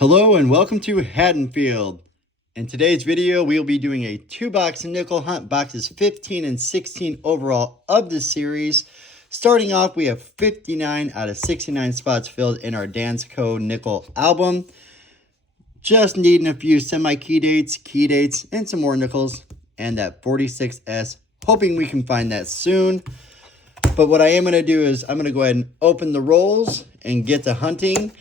Hello and welcome to Haddonfield. In today's video, we'll be doing a 2-box nickel hunt, boxes 15 and 16 overall of the series. Starting off, we have 59 out of 69 spots filled in our Dansko nickel album. Just needing a few semi-key dates, and some more nickels, and that 46S, hoping we can find that soon. But what I am going to do is I'm going to go ahead and open the rolls and get to hunting.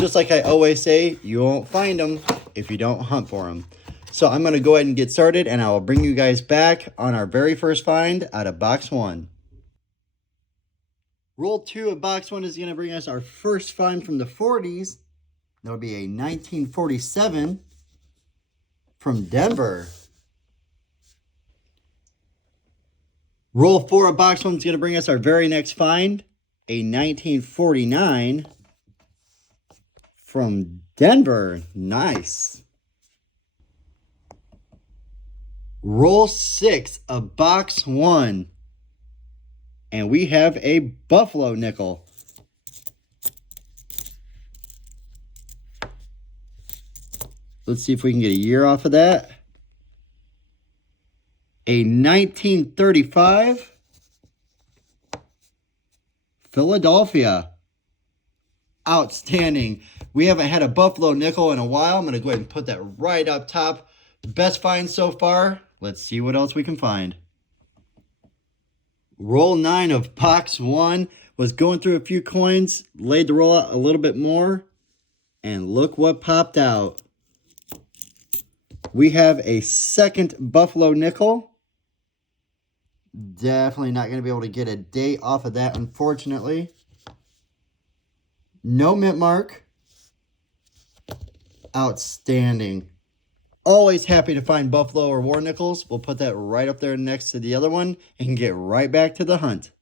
Just like I always say, you won't find them if you don't hunt for them. So I'm going to go ahead and get started, and I will bring you guys back on our very first find out of box 1. Roll 2 of box 1 is going to bring us our first find from the 40s. That'll be a 1947 from Denver. Roll 4 of box 1 is going to bring us our very next find, a 1949 from Denver. Nice. Roll 6 of box 1. And we have a Buffalo nickel. Let's see if we can get a year off of that. A 1935 Philadelphia. Outstanding. We haven't had a Buffalo nickel in a while. I'm going to go ahead and put that right up top. Best find so far. Let's see what else we can find. Roll 9 of box 1. Was going through a few coins. Laid the roll out a little bit more. And look what popped out. We have a second Buffalo nickel. Definitely not going to be able to get a date off of that, unfortunately. No mint mark. Outstanding. Always happy to find Buffalo or war nickels. We'll put that right up there next to the other one and get right back to the hunt.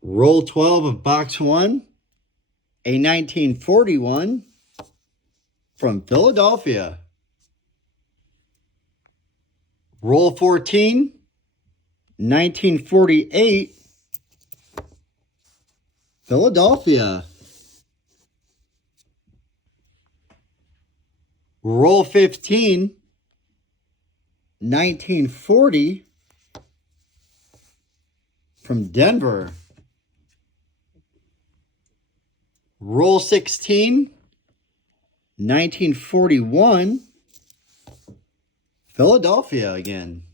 Roll 12 of box 1. A 1941 from Philadelphia. Roll 14. 1948 Philadelphia. Roll 15. 1940 from Denver. Roll 16. 1941 Philadelphia again.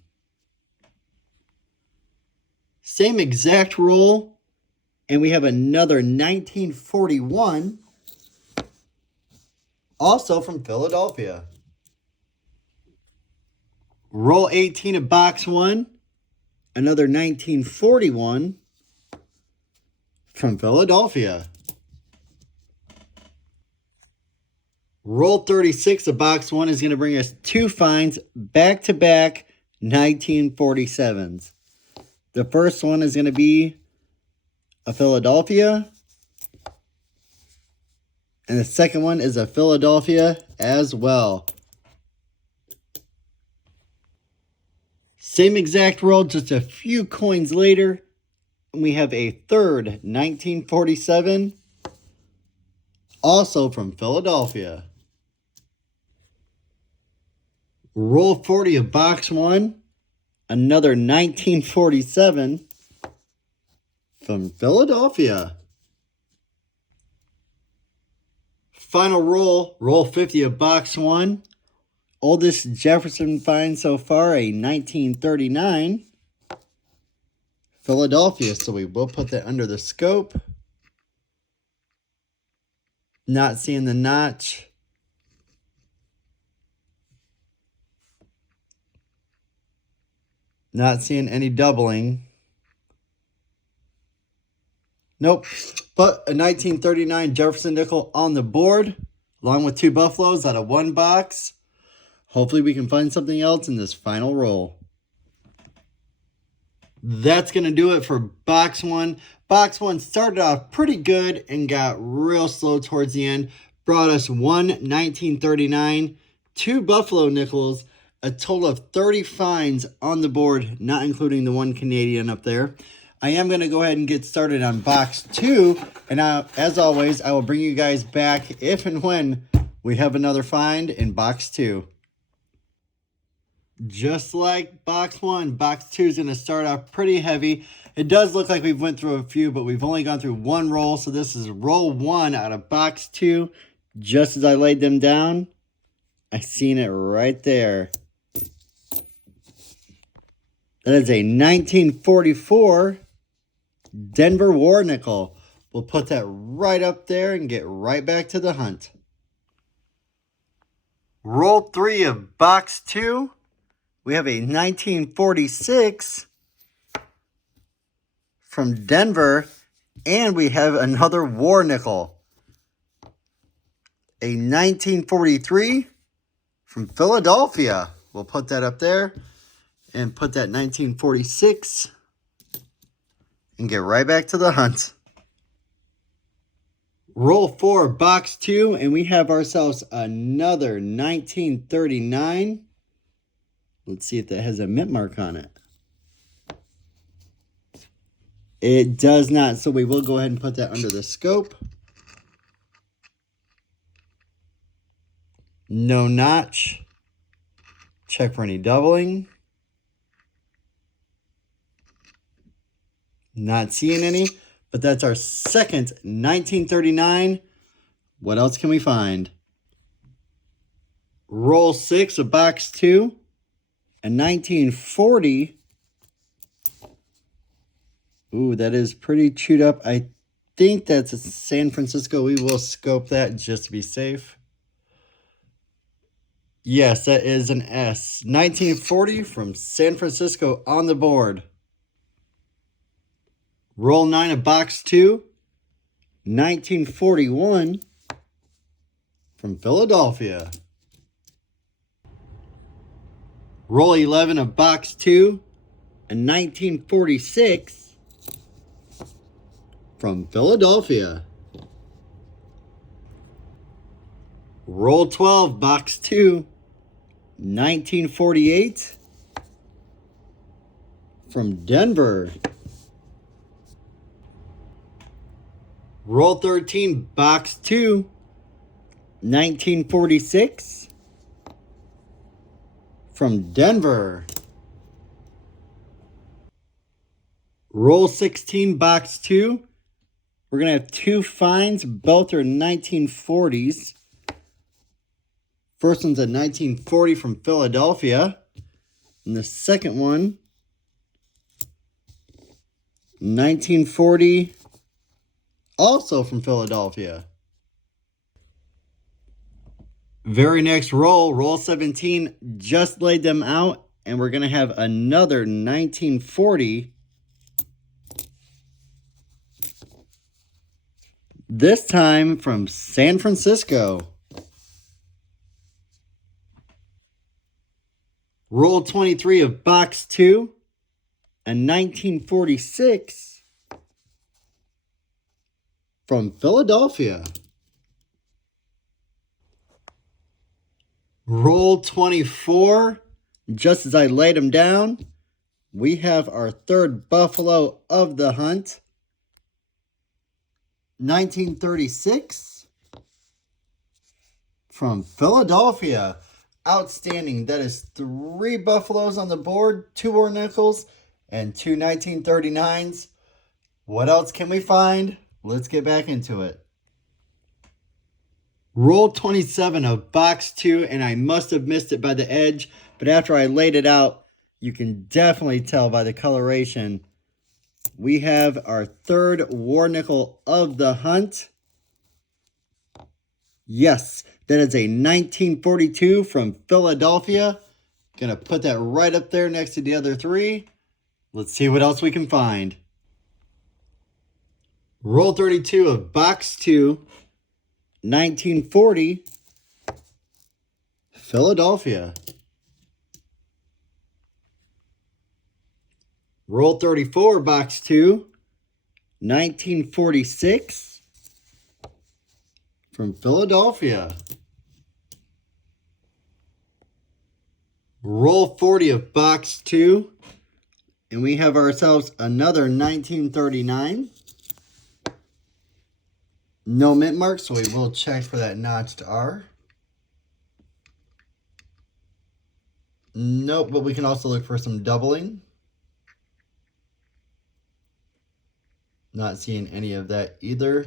Same exact roll. And we have another 1941, also from Philadelphia. Roll 18 of box 1, another 1941 from Philadelphia. Roll 36 of box 1 is going to bring us 2 finds back-to-back 1947s. The first one is going to be a Philadelphia, and the second one is a Philadelphia as well. Same exact roll, just a few coins later, and we have a third 1947, also from Philadelphia. Roll 40 of box 1, another 1947 from Philadelphia. Final roll, roll 50 of box 1. Oldest Jefferson find so far, a 1939 Philadelphia. So we will put that under the scope. Not seeing the notch. Not seeing any doubling. Nope, but a 1939 Jefferson nickel on the board, along with 2 Buffaloes out of 1 box. Hopefully we can find something else in this final roll. That's going to do it for box 1. Box 1 started off pretty good and got real slow towards the end. Brought us 1 1939, 2 Buffalo nickels, a total of 30 finds on the board, not including the 1 Canadian up there. I am going to go ahead and get started on box 2. And as always, I will bring you guys back if and when we have another find in box 2. Just like box 1, box 2 is going to start off pretty heavy. It does look like we've went through a few, but we've only gone through one roll. So this is roll 1 out of box 2. Just as I laid them down, I seen it right there. That is a 1944 Denver War Nickel. We'll put that right up there and get right back to the hunt. Roll 3 of box 2. We have a 1946 from Denver, and we have another War Nickel. A 1943 from Philadelphia. We'll put that up there and put that 1946 and get right back to the hunt. Roll 4, box 2, and we have ourselves another 1939. Let's see if that has a mint mark on it. It does not, so we will go ahead and put that under the scope. No notch. Check for any doubling. Not seeing any, but that's our second 1939. What else can we find? Roll 6 of box 2. A 1940. Ooh, that is pretty chewed up. I think that's a San Francisco. We will scope that just to be safe. Yes, that is an S. 1940 from San Francisco on the board. Roll 9 of box 2. 1941 from Philadelphia. Roll 11 of box 2. A 1946 from Philadelphia. Roll 12, box 2. 1948 from Denver. Roll 13, box 2. 1946 from Denver. Roll 16, box 2. We're going to have 2 finds. Both are 1940s. First one's a 1940 from Philadelphia. And the second one, 1940, also from Philadelphia. Very next roll, roll 17, just laid them out. And we're going to have another 1940. This time from San Francisco. Roll 23 of box 2. A 1946 from Philadelphia. Roll 24. Just as I laid them down, we have our third buffalo of the hunt. 1936 from Philadelphia. Outstanding. That is 3 buffaloes on the board, 2 War Nickels, and 2 1939s. What else can we find? Let's get back into it. Roll 27 of box 2, and I must have missed it by the edge, but after I laid it out, you can definitely tell by the coloration. We have our third War Nickel of the hunt. Yes, that is a 1942 from Philadelphia. Gonna put that right up there next to the other 3. Let's see what else we can find. Roll 32 of box 2. 1940 Philadelphia. Roll 34, box 2. 1946 from Philadelphia. Roll 40 of box 2. And we have ourselves another 1939. No mint mark, so we will check for that notched R. Nope, but we can also look for some doubling. Not seeing any of that either.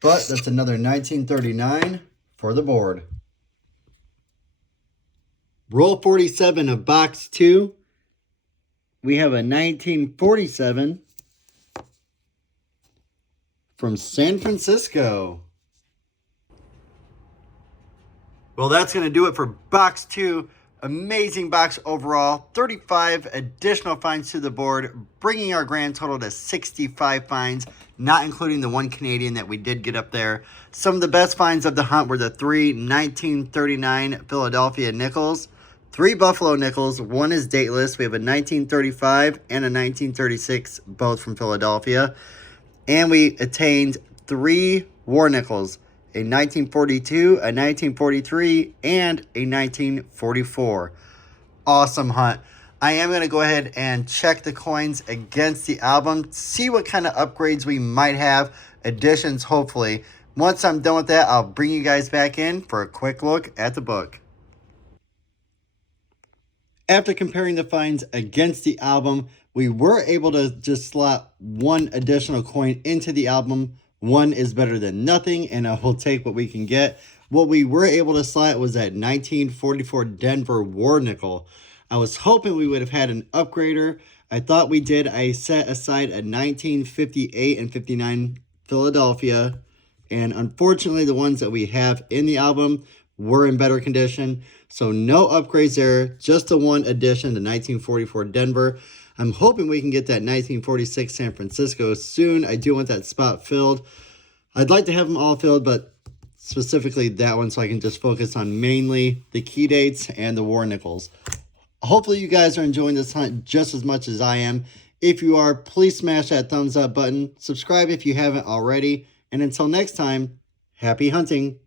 But that's another 1939 for the board. Roll 47 of box 2. We have a 1947 from San Francisco. Well, that's going to do it for box 2. Amazing box overall. 35 additional finds to the board, bringing our grand total to 65 finds, not including the one Canadian that we did get up there. Some of the best finds of the hunt were the 3 1939 Philadelphia nickels, 3 Buffalo nickels. One is dateless. We have a 1935 and a 1936, both from Philadelphia. And we attained 3 war nickels, a 1942, a 1943, and a 1944. Awesome hunt. I am going to go ahead and check the coins against the album, see what kind of upgrades we might have, additions hopefully. Once I'm done with that, I'll bring you guys back in for a quick look at the book. After comparing the finds against the album, we were able to just slot 1 additional coin into the album. 1 is better than nothing, and I will take what we can get. What we were able to slot was that 1944 Denver War Nickel. I was hoping we would have had an upgrader. I thought we did. I set aside a 1958 and 59 Philadelphia, and unfortunately the ones that we have in the album were in better condition. So no upgrades there, just the 1 addition, the 1944 Denver. I'm hoping we can get that 1946 San Francisco soon. I do want that spot filled. I'd like to have them all filled, but specifically that one so I can just focus on mainly the key dates and the war nickels. Hopefully you guys are enjoying this hunt just as much as I am. If you are, please smash that thumbs up button. Subscribe if you haven't already. And until next time, happy hunting.